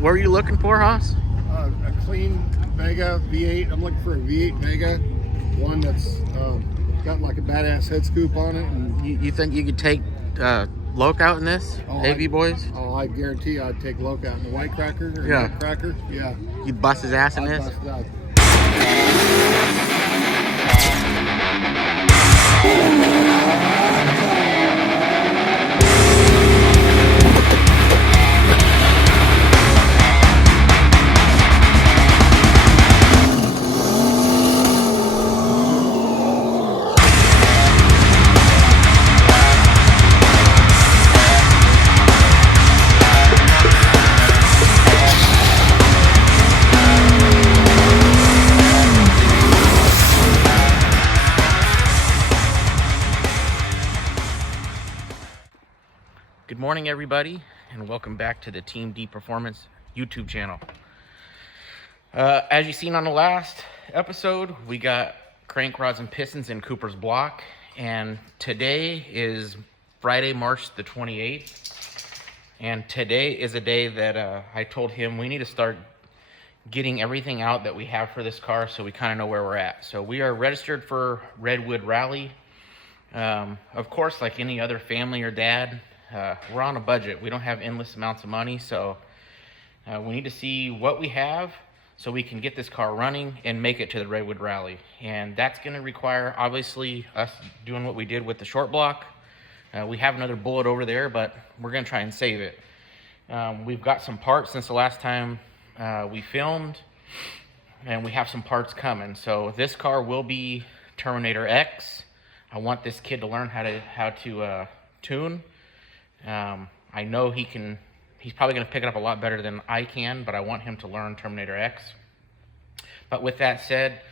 What are you looking for, Haas? A clean Vega V8. I'm looking for a V8 Vega, one that's got like a badass head scoop on it. And You think you could take Loke out in this, AV boys? Oh, I guarantee I'd take Loke out in the white cracker or nutcracker. Yeah. You'd bust his ass in this? Bust it out. Good morning, everybody, and welcome back to the Team D Performance YouTube channel. As you seen on the last episode, we got crank rods and pistons in Cooper's block, and today is Friday, March the 28th, and today is a day that I told him we need to start getting everything out that we have for this car so we kind of know where we're at. So we are registered for Redwood Rally. Of course, like any other family or dad, we're on a budget. We don't have endless amounts of money, so we need to see what we have so we can get this car running and make it to the Redwood Rally. And that's going to require, obviously, us doing what we did with the short block. We have another bullet over there, but we're going to try and save it. We've got some parts since the last time we filmed, and we have some parts coming. So this car will be Terminator X. I want this kid to learn how to tune. I know he's probably going to pick it up a lot better than I can, but I want him to learn Terminator X. But with that said,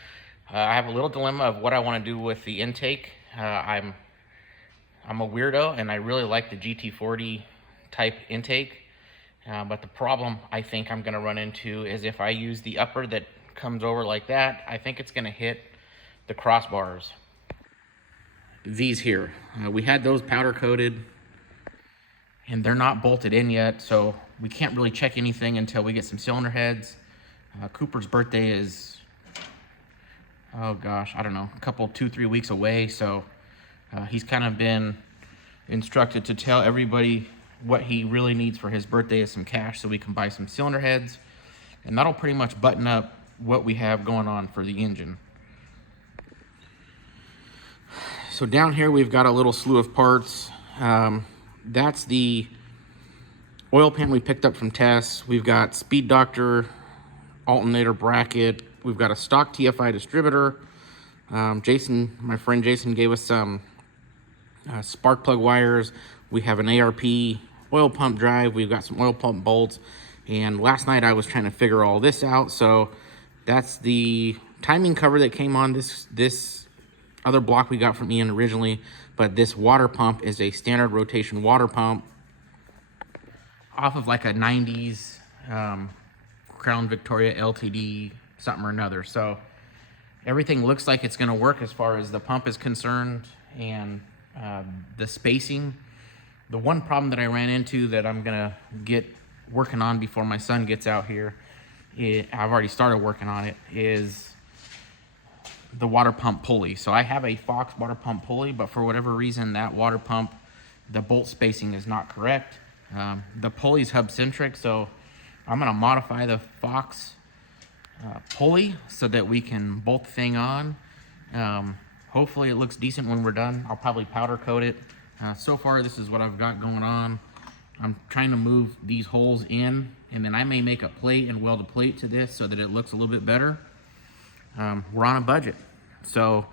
I have a little dilemma of what I want to do with the intake. I'm a weirdo, and I really like the GT40 type intake. But the problem I think I'm going to run into is if I use the upper that comes over like that, I think it's going to hit the crossbars. These here, we had those powder coated, and they're not bolted in yet, so we can't really check anything until we get some cylinder heads. Cooper's birthday is, oh gosh, I don't know, a couple, 2-3 weeks away, so he's kind of been instructed to tell everybody what he really needs for his birthday is some cash so we can buy some cylinder heads, and that'll pretty much button up what we have going on for the engine. So down here we've got a little slew of parts. That's the oil pan we picked up from Tess. We've got Speed Doctor alternator bracket. We've got a stock TFI distributor. Jason, my friend Jason, gave us some spark plug wires. We have an ARP oil pump drive. We've got some oil pump bolts. And last night I was trying to figure all this out. So that's the timing cover that came on this other block we got from Ian originally. But this water pump is a standard rotation water pump off of like a 90s Crown Victoria LTD something or another. So everything looks like it's going to work as far as the pump is concerned and the spacing. The one problem that I ran into that I'm going to get working on before my son gets out here, I've already started working on it, is the water pump pulley. So I have a Fox water pump pulley, but for whatever reason that water pump, the bolt spacing is not correct. The pulley's hub centric, so I'm going to modify the Fox pulley so that we can bolt the thing on. Hopefully it looks decent when we're done. I'll probably powder coat it. So far this is what I've got going on. I'm trying to move these holes in, and then I may make a plate and weld a plate to this so that it looks a little bit better. We're on a budget, so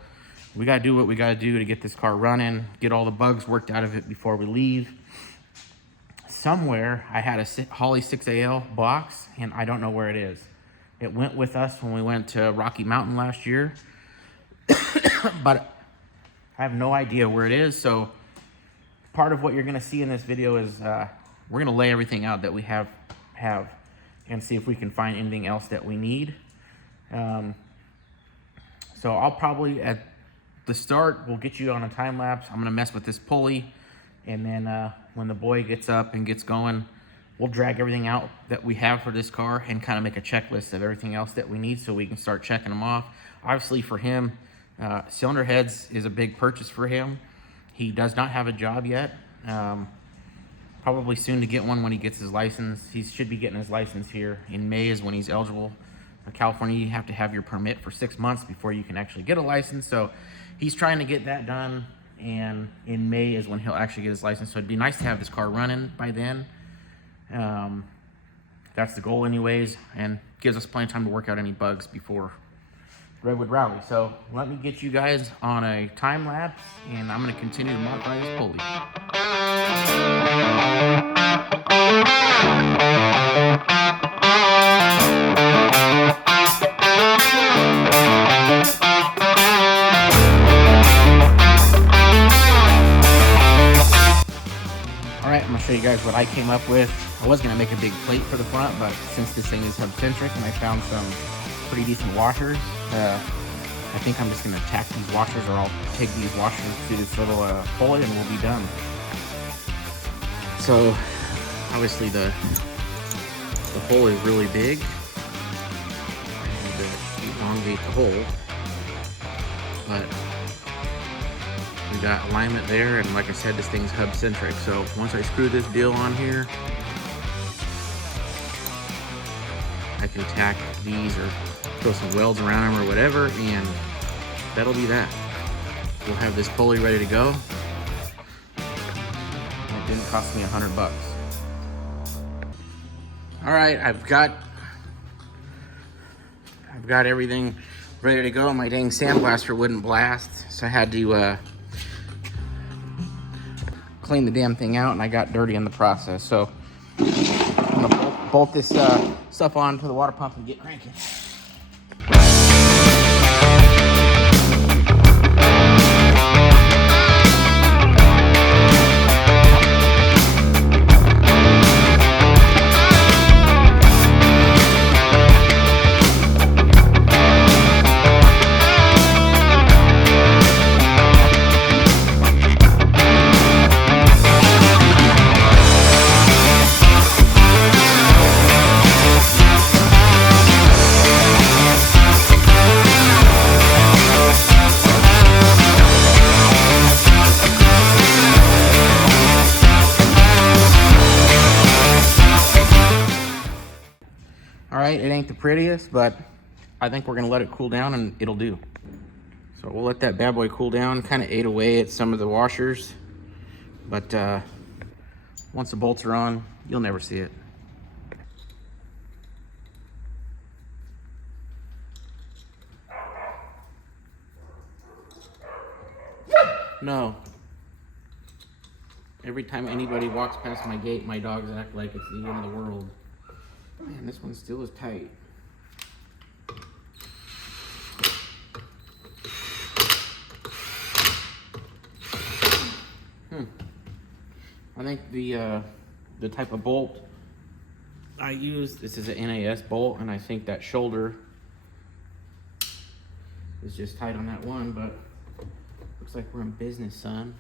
we got to do what we got to do to get this car running, get all the bugs worked out of it before we leave. Somewhere I had a Holley 6AL box, and I don't know where it is. It went with us when we went to Rocky Mountain last year, but I have no idea where it is. So part of what you're going to see in this video is we're going to lay everything out that we have and see if we can find anything else that we need. So I'll probably, at the start, we'll get you on a time lapse. I'm going to mess with this pulley, and then when the boy gets up and gets going, we'll drag everything out that we have for this car and kind of make a checklist of everything else that we need so we can start checking them off. Obviously for him, cylinder heads is a big purchase for him. He does not have a job yet. Probably soon to get one when he gets his license. He should be getting his license here in May is when he's eligible. In California, you have to have your permit for 6 months before you can actually get a license. So he's trying to get that done, and in May is when he'll actually get his license. So it'd be nice to have this car running by then. That's the goal anyways, and gives us plenty of time to work out any bugs before Redwood Rally. So let me get you guys on a time lapse, and I'm going to continue to modify this pulley. Alright, I'm going to show you guys what I came up with. I was going to make a big plate for the front, but since this thing is hub-centric and I found some pretty decent washers, I think I'm just going to tack these washers, or I'll take these washers to this little pulley and we'll be done. So obviously the hole is really big, and elongate the hole, but we got alignment there, and like I said, this thing's hub centric. So once I screw this deal on here, I can tack these or throw some welds around them or whatever, and that'll be that. We'll have this pulley ready to go. It didn't cost me $100 bucks. All right, I've got everything ready to go. My dang sandblaster wouldn't blast, so I had to clean the damn thing out, and I got dirty in the process. So I'm gonna bolt this stuff onto the water pump and get cranking. It ain't the prettiest, but I think we're gonna let it cool down and it'll do. So we'll let that bad boy cool down. Kind of ate away at some of the washers, but once the bolts are on, you'll never see it. No. Every time anybody walks past my gate, my dogs act like it's the end of the world. Man, this one still is tight. I think the type of bolt I use, this is an NAS bolt, and I think that shoulder is just tight on that one, but looks like we're in business, son.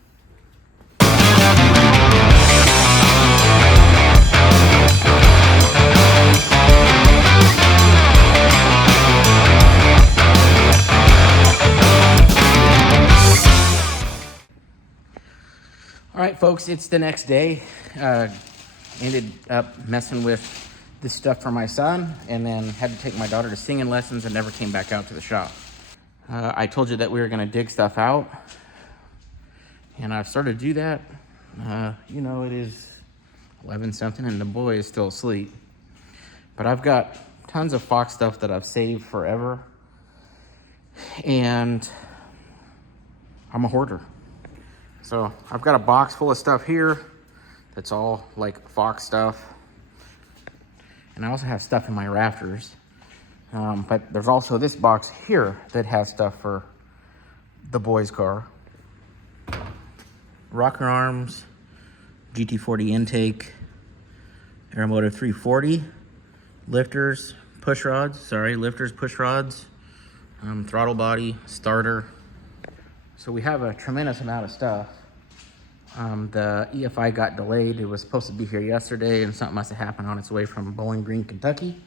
All right, folks, it's the next day. Ended up messing with this stuff for my son, and then had to take my daughter to singing lessons and never came back out to the shop. I told you that we were gonna dig stuff out, and I've started to do that. You know, it is 11 something and the boy is still asleep. But I've got tons of Fox stuff that I've saved forever, and I'm a hoarder. So I've got a box full of stuff here that's all like Fox stuff. And I also have stuff in my rafters. But there's also this box here that has stuff for the boys' car. Rocker arms, GT40 intake, Aeromotive 340, lifters, push rods, throttle body, starter. So we have a tremendous amount of stuff. The EFI got delayed. It was supposed to be here yesterday, and something must have happened on its way from Bowling Green, Kentucky,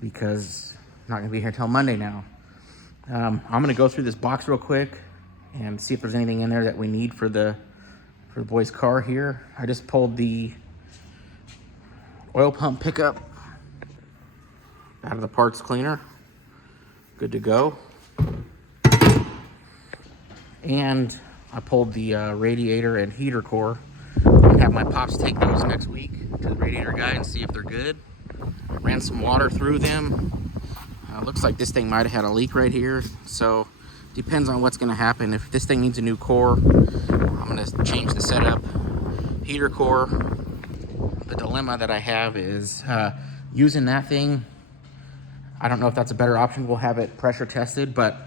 because I'm not gonna be here till Monday now. I'm gonna go through this box real quick and see if there's anything in there that we need for the boy's car here. I just pulled the oil pump pickup out of the parts cleaner. Good to go. And I pulled the radiator and heater core. I'm gonna have my pops take those next week to the radiator guy and see if they're good. Ran some water through them. Looks like this thing might have had a leak right here, so depends on what's gonna happen. If this thing needs a new core, I'm gonna change the setup. Heater core. The dilemma that I have is using that thing. I don't know if that's a better option. We'll have it pressure tested, but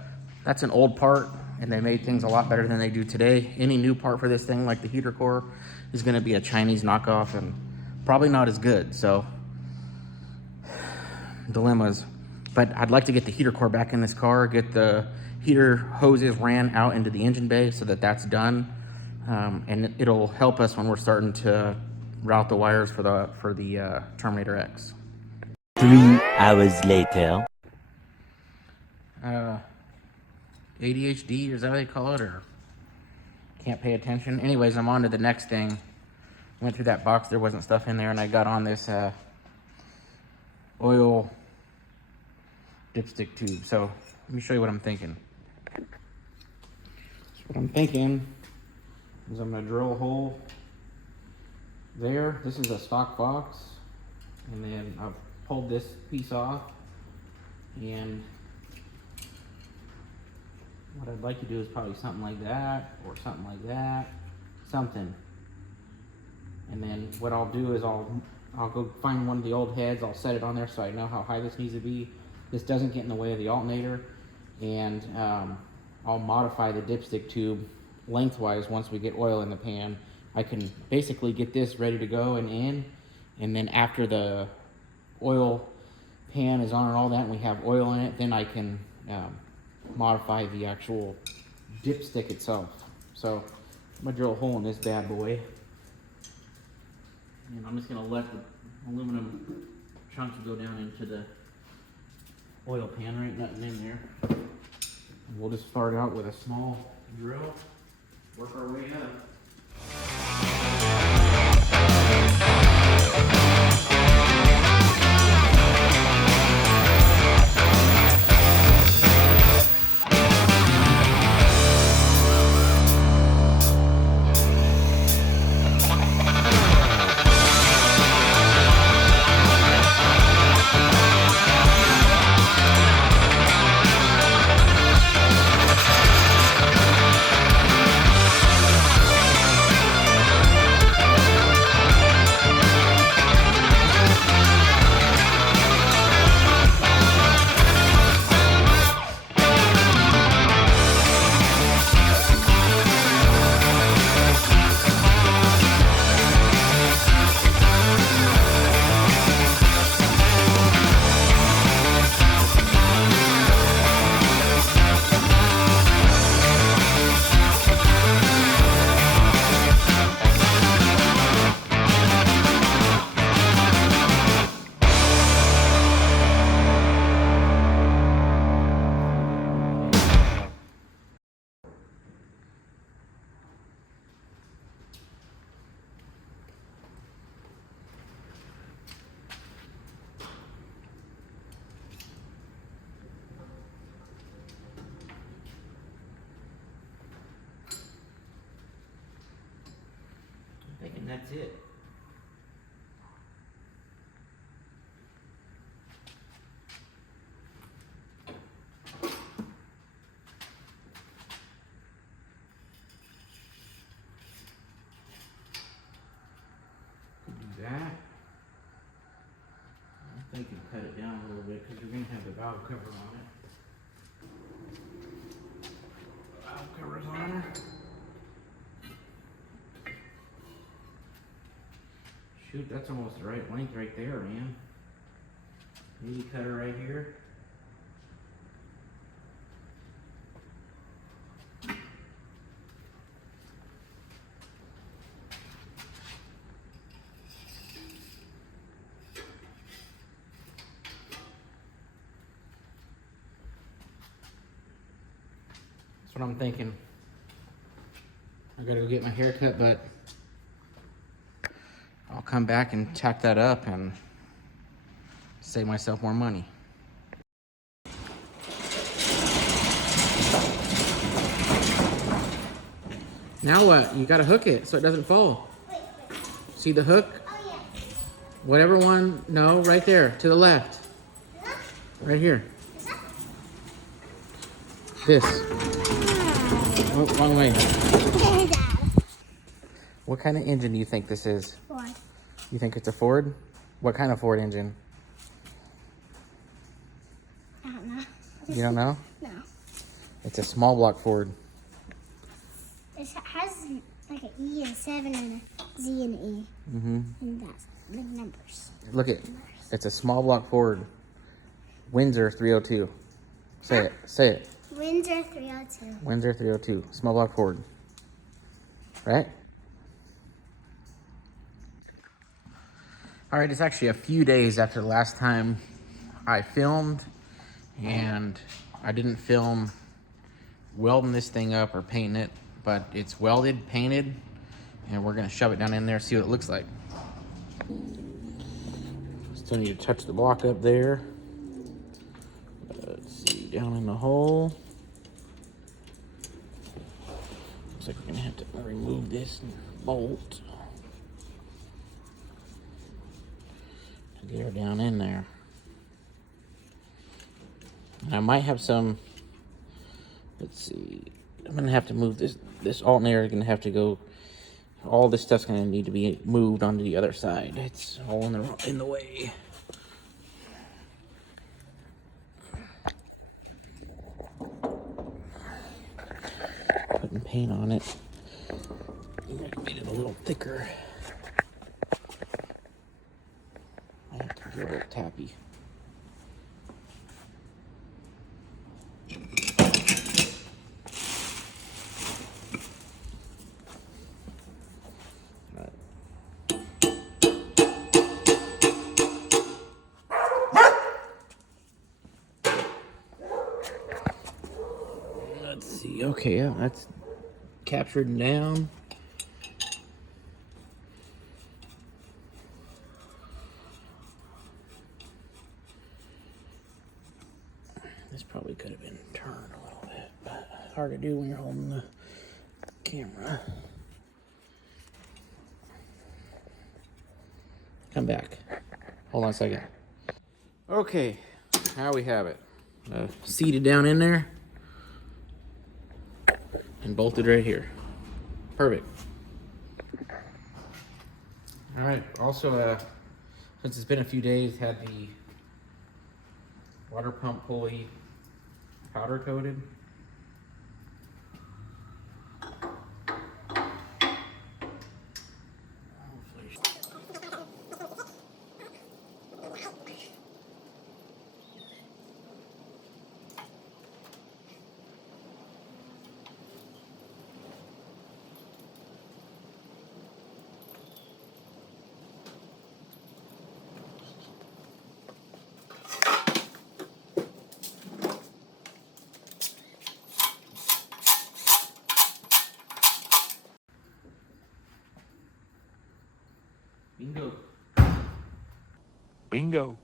that's an old part, and they made things a lot better than they do today. Any new part for this thing, like the heater core, is gonna be a Chinese knockoff and probably not as good, so dilemmas. But I'd like to get the heater core back in this car, get the heater hoses ran out into the engine bay so that that's done, and it'll help us when we're starting to route the wires for the Terminator X. 3 hours later. ADHD, is that what they call it, or can't pay attention? Anyways, I'm on to the next thing. Went through that box, there wasn't stuff in there, and I got on this oil dipstick tube. So let me show you what I'm thinking. So what I'm thinking is I'm gonna drill a hole there. This is a stock box, and then I've pulled this piece off, and what I'd like to do is probably something like that, or something like that, something. And then what I'll do is I'll go find one of the old heads, I'll set it on there so I know how high this needs to be. This doesn't get in the way of the alternator, and I'll modify the dipstick tube lengthwise once we get oil in the pan. I can basically get this ready to go and in, and then after the oil pan is on and all that, and we have oil in it, then I can modify the actual dipstick itself. So I'm gonna drill a hole in this bad boy, and I'm just gonna let the aluminum chunks go down into the oil pan. There ain't nothing in there. And we'll just start out with a small drill, work our way up. Thinking that's it. Could do that. I think you cut it down a little bit because you're going to have the valve cover on it. Valve covers on it. Shoot, that's almost the right length right there, man. Maybe cutter right here. what I'm thinking. I gotta go get my hair cut, but I'll come back and tack that up and save myself more money. Now what? You gotta hook it so it doesn't fall. Wait. See the hook? Oh, yeah. Whatever one, no, right there, to the left. Right here. This. Oh, wrong way. What kind of engine do you think this is? Ford. You think it's a Ford? What kind of Ford engine? I don't know. You don't know? No. It's a small block Ford. It has like an E and 7 and a Z and an E. Mm-hmm. And that's big numbers. Look it. It's a small block Ford. Windsor 302. Say it. Say it. Windsor 302. Windsor 302. Small block Ford. Right? All right, it's actually a few days after the last time I filmed, and I didn't film welding this thing up or painting it, but it's welded, painted, and we're gonna shove it down in there, see what it looks like. Still need to touch the block up there. Let's see, down in the hole. Looks like we're gonna have to remove this bolt. Get her down in there. And I might have some, let's see, I'm gonna have to move this alternator is gonna have to go, all this stuff's gonna need to be moved onto the other side. It's all in the way. Putting paint on it. Made it a little thicker. I have to get a little tappy. Let's see. Okay, yeah, that's captured down. This probably could have been turned a little bit, but hard to do when you're holding the camera. Come back. Hold on a second. Okay, now we have it. Seated down in there and bolted right here. Perfect. All right, also, since it's been a few days, had the water pump pulley powder coated. Bingo. Bingo.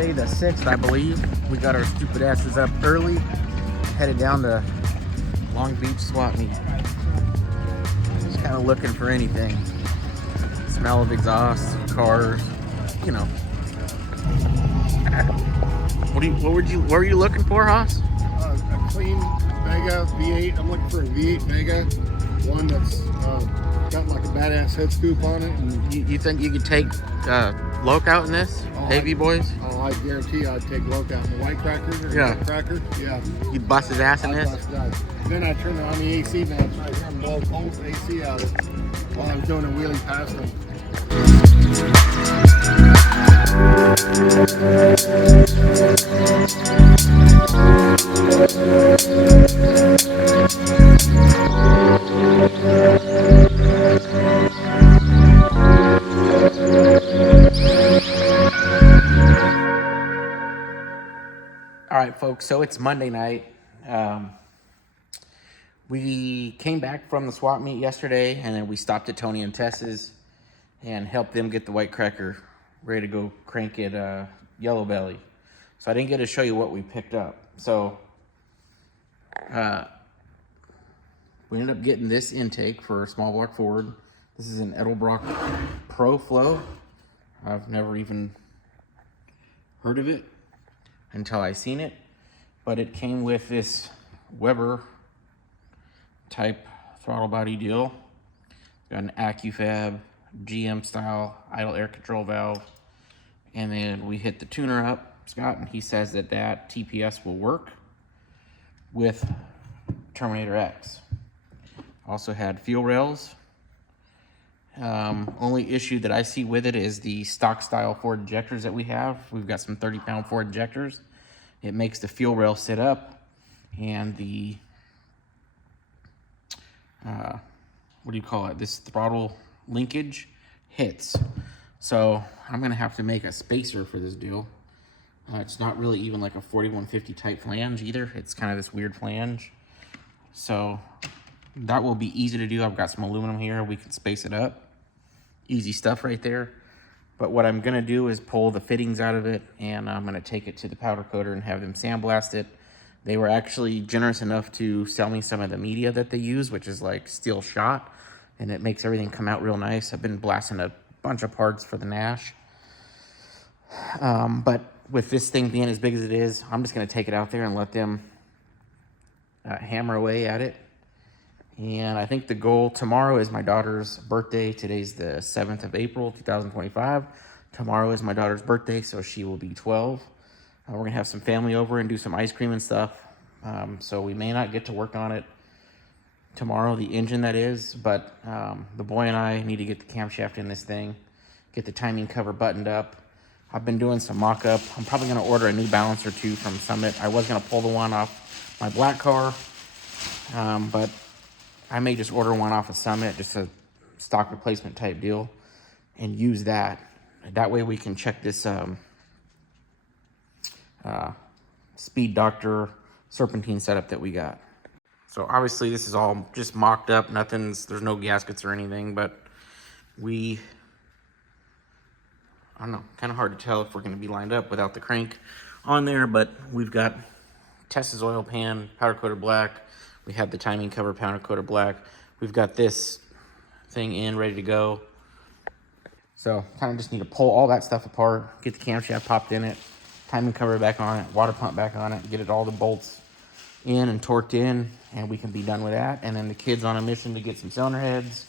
Thursday the 6th, I believe. We got our stupid asses up early, headed down to Long Beach swap meet. Just kind of looking for anything. Smell of exhaust, cars, you know. What were you looking for, Haas? A clean Vega V8. I'm looking for a V8 Vega, one that's got like a badass head scoop on it. And You think you could take Loke out in this? Heavy boys? Oh, I guarantee I'd take Loke out in the white cracker. Yeah. Cracker. Yeah. You'd bust his ass in I'd this? bust it out. Then I turned on the AC vents right here and blow cold AC out of it while I was doing a wheelie past them. All right, folks, so it's Monday night. We came back from the swap meet yesterday, and then we stopped at Tony and Tess's and helped them get the white cracker ready to go crank it yellow belly. So I didn't get to show you what we picked up. So we ended up getting this intake for a small block Ford. This is an Edelbrock Pro Flow. I've never even heard of it until I seen it, but it came with this Weber type throttle body deal. Got an AccuFab GM style idle air control valve, and then we hit the tuner up, Scott, and he says that TPS will work with Terminator X. Also had fuel rails. Only issue that I see with it is the stock style Ford injectors that we have. We've got some 30-pound Ford injectors. It makes the fuel rail sit up, and the what do you call it? This throttle linkage hits. So I'm gonna have to make a spacer for this deal. It's not really even like a 4150 type flange either. It's kind of this weird flange. So that will be easy to do. I've got some aluminum here. We can space it up. Easy stuff right there. But what I'm gonna do is pull the fittings out of it, and I'm gonna take it to the powder coater and have them sandblast it. They were actually generous enough to sell me some of the media that they use, which is like steel shot, and it makes everything come out real nice. I've been blasting a bunch of parts for the Nash. But with this thing being as big as it is, I'm just gonna take it out there and let them hammer away at it. And I think the goal tomorrow is my daughter's birthday. Today's the 7th of April, 2025. Tomorrow is my daughter's birthday, so she will be 12. We're gonna have some family over and do some ice cream and stuff. So we may not get to work on it tomorrow, the engine that is, but the boy and I need to get the camshaft in this thing, get the timing cover buttoned up. I've been doing some mock-up. I'm probably gonna order a New Balance or two from Summit. I was gonna pull the one off my black car, but I may just order one off of Summit, just a stock replacement type deal, and use that. That way we can check this Speed Doctor serpentine setup that we got. So obviously this is all just mocked up. There's no gaskets or anything, but I don't know, kind of hard to tell if we're gonna be lined up without the crank on there, but we've got Tess's oil pan, powder coated black. We have the timing cover, powder coated black. We've got this thing in, ready to go. So kind of just need to pull all that stuff apart, get the camshaft popped in it, timing cover back on it, water pump back on it, get it all the bolts in and torqued in, and we can be done with that. And then the kid's on a mission to get some cylinder heads.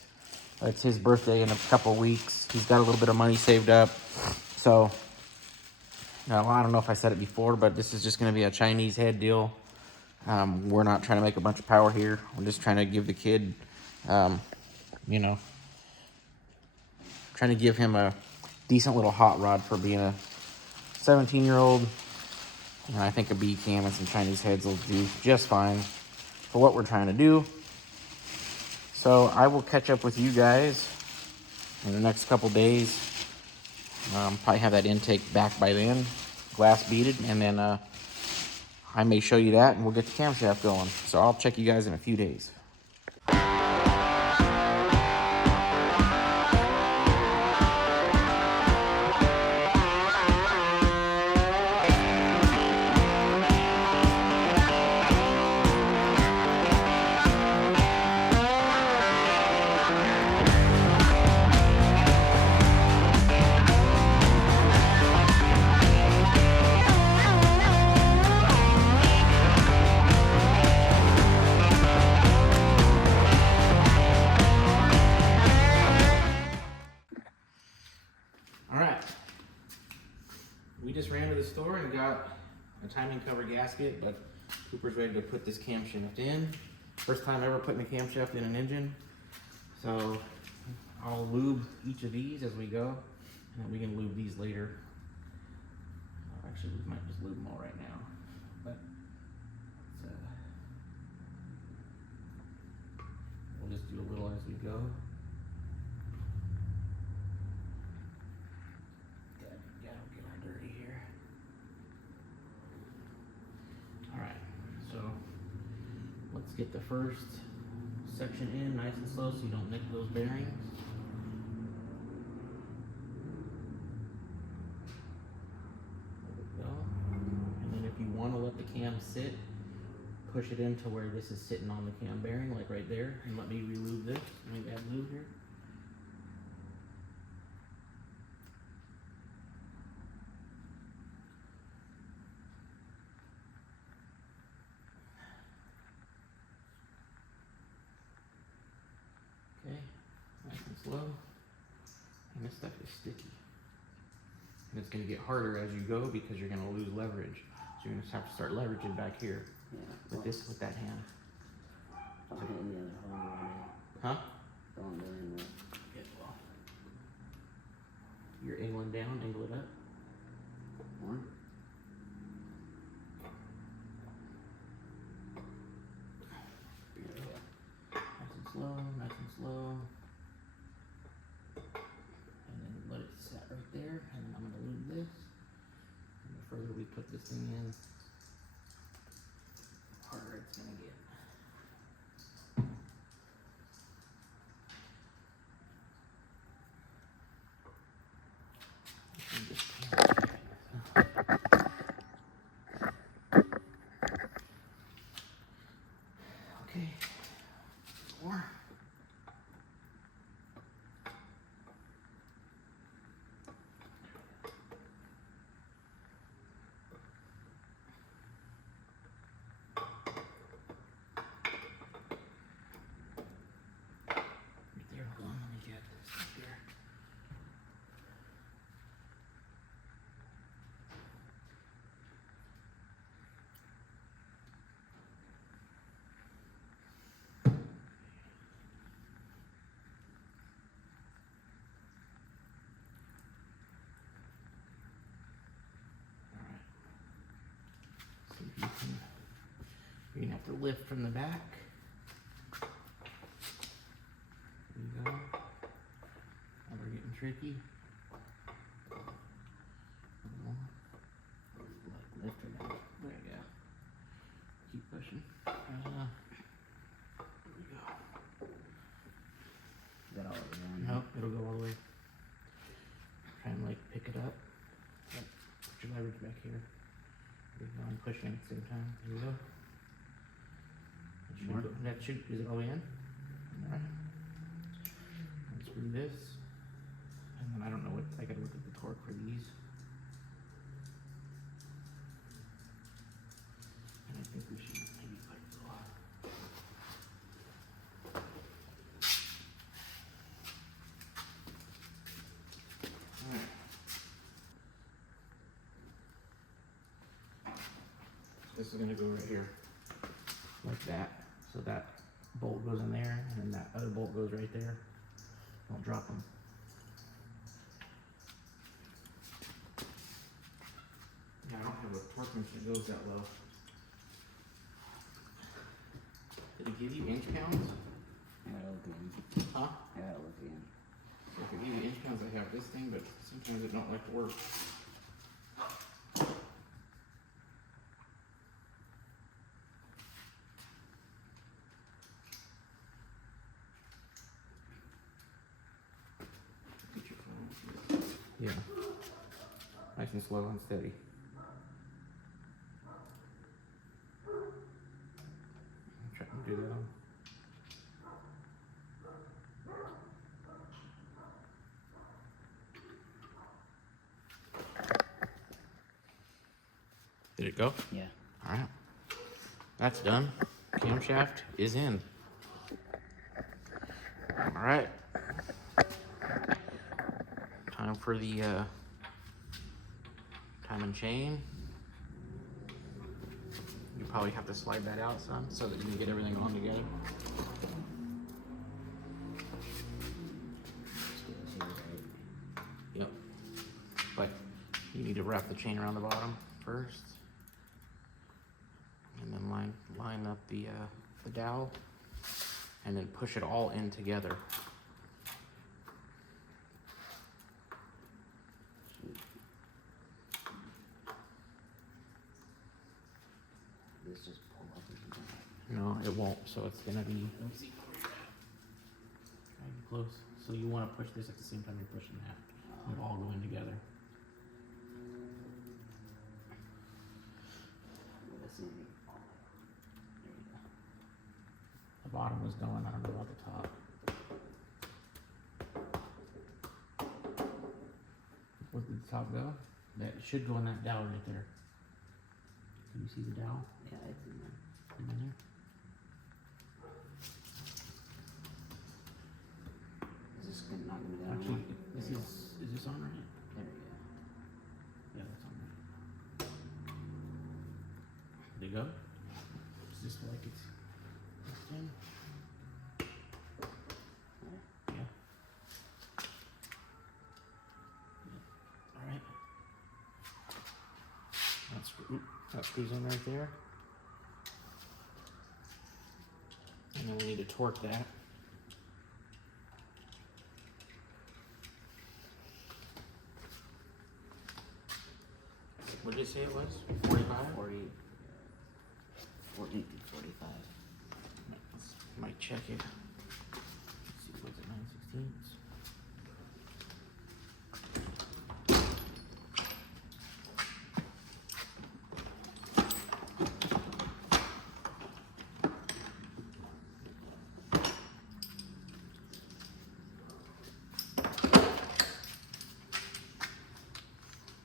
It's his birthday in a couple of weeks. He's got a little bit of money saved up. So, I don't know if I said it before, but this is just gonna be a Chinese head deal. We're not trying to make a bunch of power here. We're just trying to give the kid, trying to give him a decent little hot rod for being a 17-year-old. And I think a B cam and some Chinese heads will do just fine for what we're trying to do. So I will catch up with you guys in the next couple days. Probably have that intake back by then, glass beaded, and then I may show you that and we'll get the camshaft going. So I'll check you guys in a few days. timing cover gasket, but Cooper's ready to put this camshaft in. First time ever putting a camshaft in an engine. So I'll lube each of these as we go, and then we can lube these later. Actually, we might just lube them all right now. But we'll just do a little as we go. Gotta get all dirty here. Alright, so let's get the first section in nice and slow so you don't nick those bearings. There we go. And then if you want to let the cam sit, push it into where this is sitting on the cam bearing, like right there, and let me re-lube this. Let me add lube here. Okay, nice and slow. And this stuff is sticky. And it's going to get harder as you go because you're going to lose leverage. So you're going to have to start leveraging back here with this, with that hand. Huh? Yeah, well, you're angling down, angle it up. Nice and slow, nice and slow. And then let it set right there, and then I'm gonna lube this. And the further we put this thing in, the harder it's gonna get. Okay. More. Right there, hold on, let me get this up here. See if you can, you're gonna have to lift from the back. There you go. Now we're getting tricky. Lift her down. There you go. Keep pushing. There we go. Is that all the way down? Nope, it'll go all the way. Try and like pick it up. Yep. Put your leverage back here. There you go. I'm pushing at the same time. There you go. More? That should, is it all in? Alright. Let's screw this. And then I don't know what, I gotta look at the torque for these. And I think we should maybe put it go up. Alright. This is gonna go right here. Like that. So that bolt goes in there, and then that other bolt goes right there. Don't drop them. Yeah, I don't have a torque wrench that goes that low. Did it give you inch pounds? I gotta look in. Huh? I gotta look in. So if it gives you inch pounds, I have this thing, but sometimes it don't like to work. Yeah. Nice and slow and steady. Try and do that. Did it go? Yeah. All right. That's done. Camshaft is in. All right. Time for the time and chain. probably have to slide that out some so that you can get everything on together. Yep. But you need to wrap the chain around the bottom first, and then line up the dowel, and then push it all in together. This just pull up and No, it won't. So it's gonna be. Let me see. Close. So you want to push this at the same time you're pushing that. It'll all go in together. The bottom was going. I don't know about the top. Where did the top go? That should go in that dowel right there. Can you see the dowel? Yeah, it's in there. In there? Is this not gonna go down? Actually, is this on right? There we go. Yeah, that's on right. There you go. Is this like it's in? Yeah. All right. That screws in right there. And then we need to torque that. What did you say it was? 45? 40, 45. Might check it. Let's see, what's it, 9/16?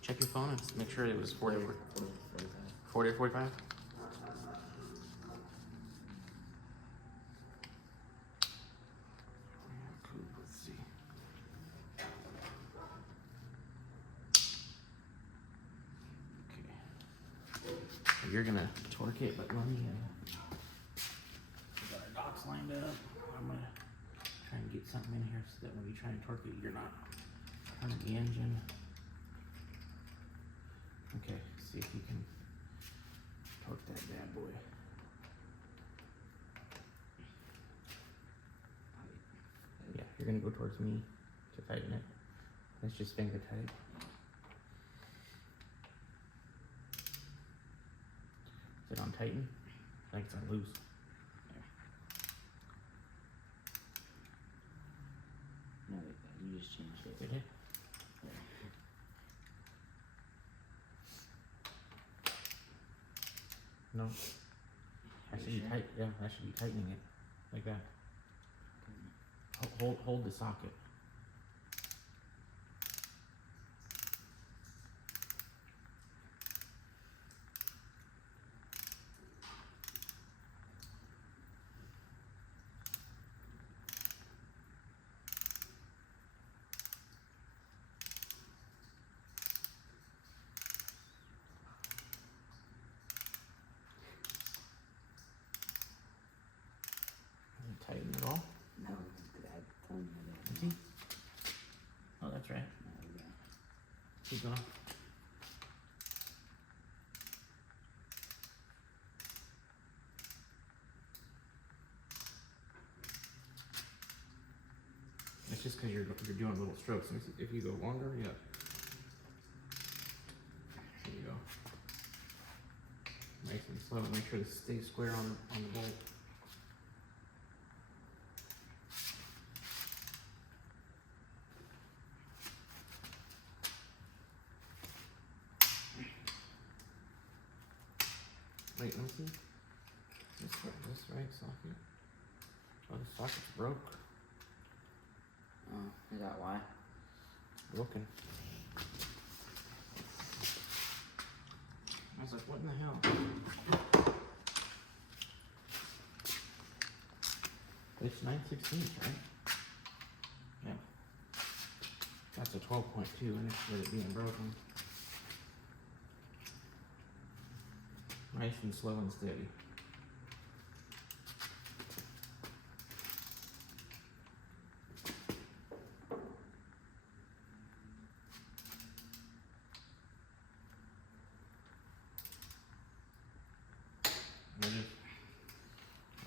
Check your phone and make sure it was 40 or 45. Let's see. Okay. You're gonna torque it, but let me. We got our docks lined up. I'm gonna try and get something in here so that when you try and torque it, you're not turning the engine. Okay, see if you can torque that bad boy. Yeah, you're gonna go towards me to tighten it. It's just finger tight. Is it on tighten? I think it's on loose. No, you just changed it. Did it? No. That should be tight. Yeah, that should be tightening it like that. Hold the socket. Tighten it all. No, I'm telling you that. See? Oh, that's right. No, we got Keep going. It's just because you're doing little strokes. Let me see. If you go longer, yeah. There you go. Nice and slow. Make sure to stay square on the bolt. Wait, let me see. This right socket. Oh, the socket's broke. Oh, is that why? Broken. I was like, what in the hell? It's 9/16, right? Yeah. That's a 12.2 and it's with it being broken. Nice and slow and steady.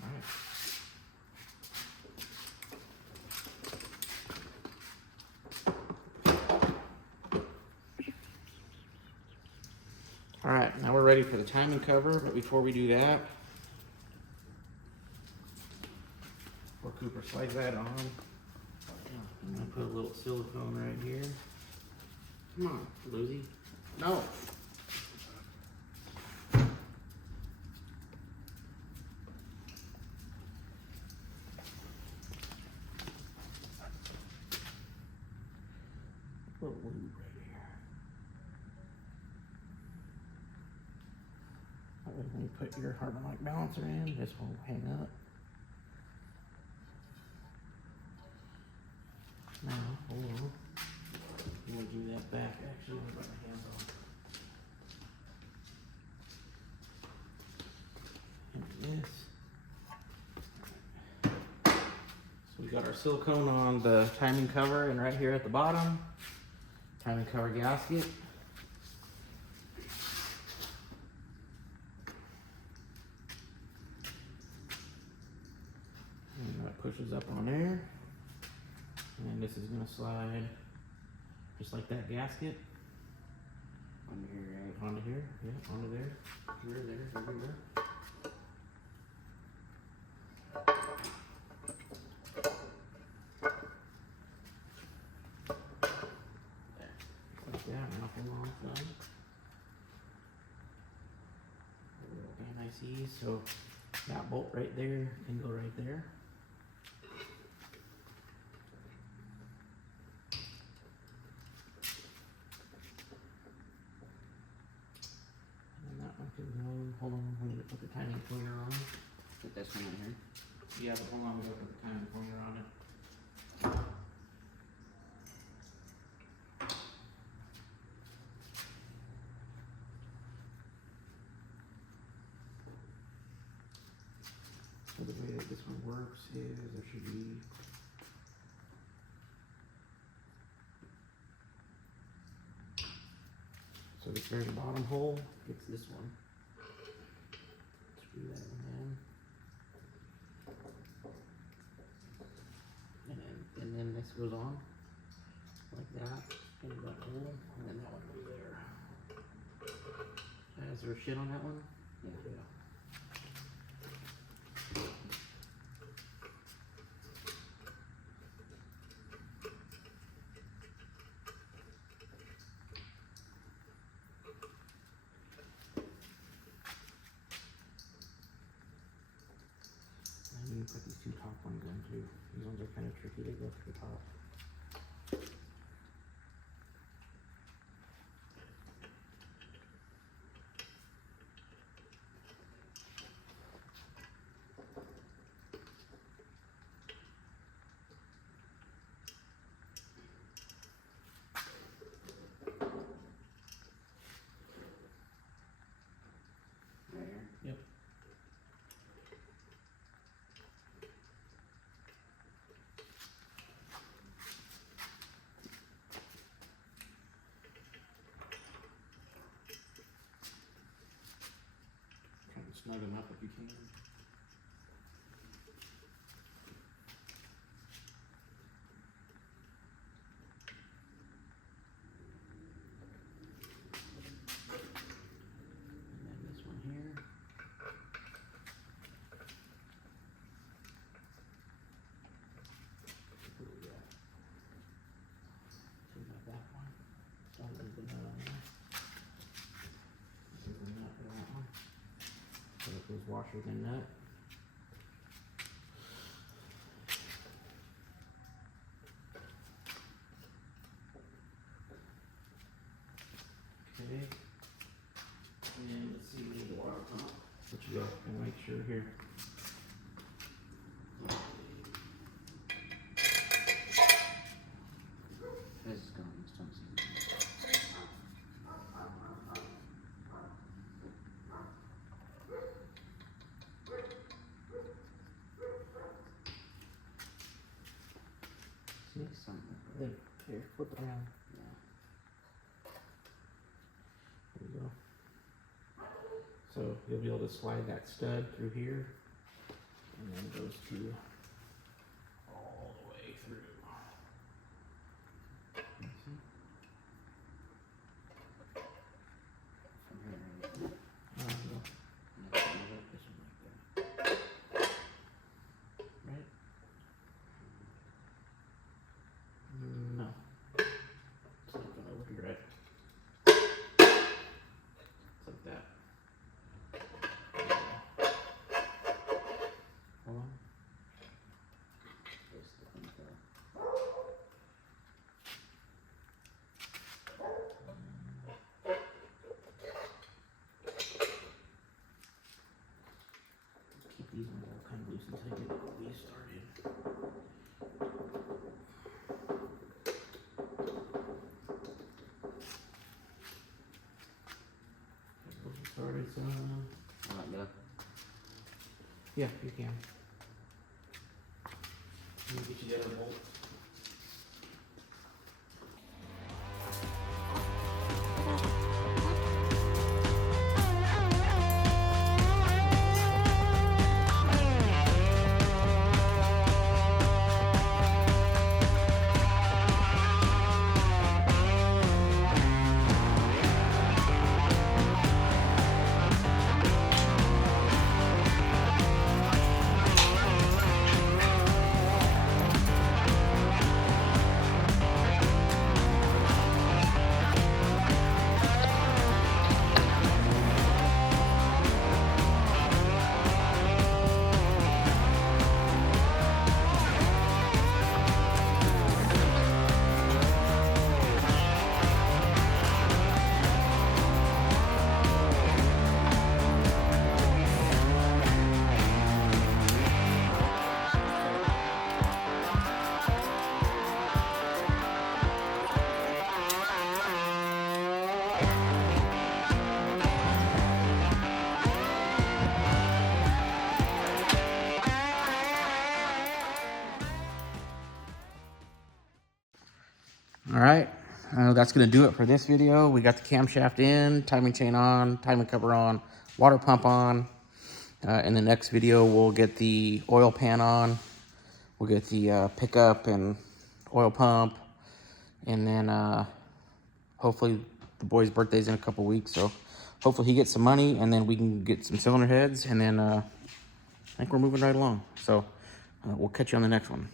Alright. Alright, now we're ready for the timing cover, but before we do that, before Cooper slides that on, I'm gonna put a little silicone right here. Come on, Lucy. No. Little lube right here. That way when you put your harmonic balancer in, this won't hang up. Now, hold on. You want to do that back actually. I'll put my hands on. And this. So we got our silicone on the timing cover, and right here at the bottom, timing cover gasket. And that pushes up on there. And this is going to slide just like that gasket. Under here, right? Onto here, yeah, onto there. Here, there, everywhere. Like that, nothing wrong with that. Nice ease, so that bolt right there can go right there. Hold on, we need to put the timing pointer on. Put this one in here. Yeah, but hold on, we gotta put the timing pointer on it. So the way that this one works is there should be so this very bottom hole gets this one. Screw that one in. And then this goes on like that into that hole, and then that one goes there. Is there shit on that one? Yeah. And you put these two top ones in too. These ones are kind of tricky to go to the top. Right here. Yep. Try to snug them up if you can. And then this one here. What do we got? So we got that one. So there's the nut on there. There's the nut for that one. So it goes washer than nut. Okay. And let's see, we need the water pump. What you got? And make sure here. This is going. Just don't see. See? Something. Then, here, flip it around. Yeah. There you go. So you'll be able to slide that stud through here, and then it goes through all the way through. From here, right? Uh, Next one, look, this one like that. right? No. It's not gonna look right. It's like that. Hold on. This the thing there. Keep these ones all kind of loose until I get these started. Get those started, so Go. yeah, you can. Let me get you the other bolt. All right, that's gonna do it for this video. We got the camshaft in, timing chain on, timing cover on, water pump on. In the next video, we'll get the oil pan on. We'll get the pickup and oil pump. And then hopefully the boy's birthday's in a couple weeks. So hopefully he gets some money and then we can get some cylinder heads. And then I think we're moving right along. So we'll catch you on the next one.